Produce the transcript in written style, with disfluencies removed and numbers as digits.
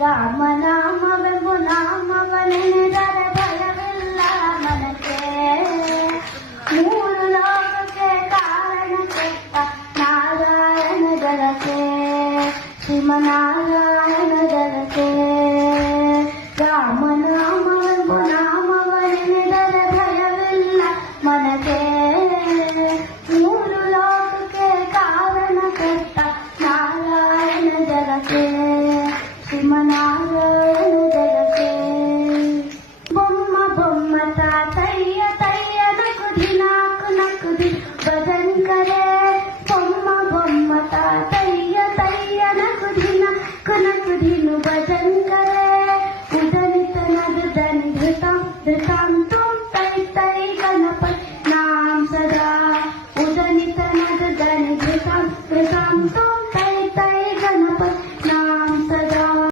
ರಾಮನಾಮವೆಂಬು ನಾಮವನೆನೆದರೆ ಭಯವಿಲ್ಲ ಮನಕ್ಕೆ. ಮೂರು ಲೋಕಕ್ಕೆ ಕಾರಣ ಕೆಟ್ಟ ನಾರಾಯಣ ಜಲಕೆ, ಶ್ರೀಮನಾರಾಯಣ ಜಲಕೆ. ರಾಮನಾಮವೆಂಬು ನಾಮವನೆನೆದರೆ ಭಯವಿಲ್ಲ ಮನಕ್ಕೆ. ಮೂರು ಲೋಕಕ್ಕೆ ಕಾರಣ ಕೆಟ್ಟ ನಾರಾಯಣ ಜಲಕೆ, ಶ್ರೀಮನಾರಾಯಣ ಜಲಕೆ. ಬೊಮ್ಮ ಬೊಮ್ಮ ತಾತಯ್ಯ ತಯ್ಯ ನಕುದಿ ನಾಕು ನಕುದಿ ಭಜನ್ ಕರೆ. ಬೊಮ್ಮ ಬೊಮ್ಮ ತಾತಯ್ಯ ತಯ್ಯ ನಕುದಿ ನಾಕು ನಕುದಿನು ಭಜನ್ ಕರೆ.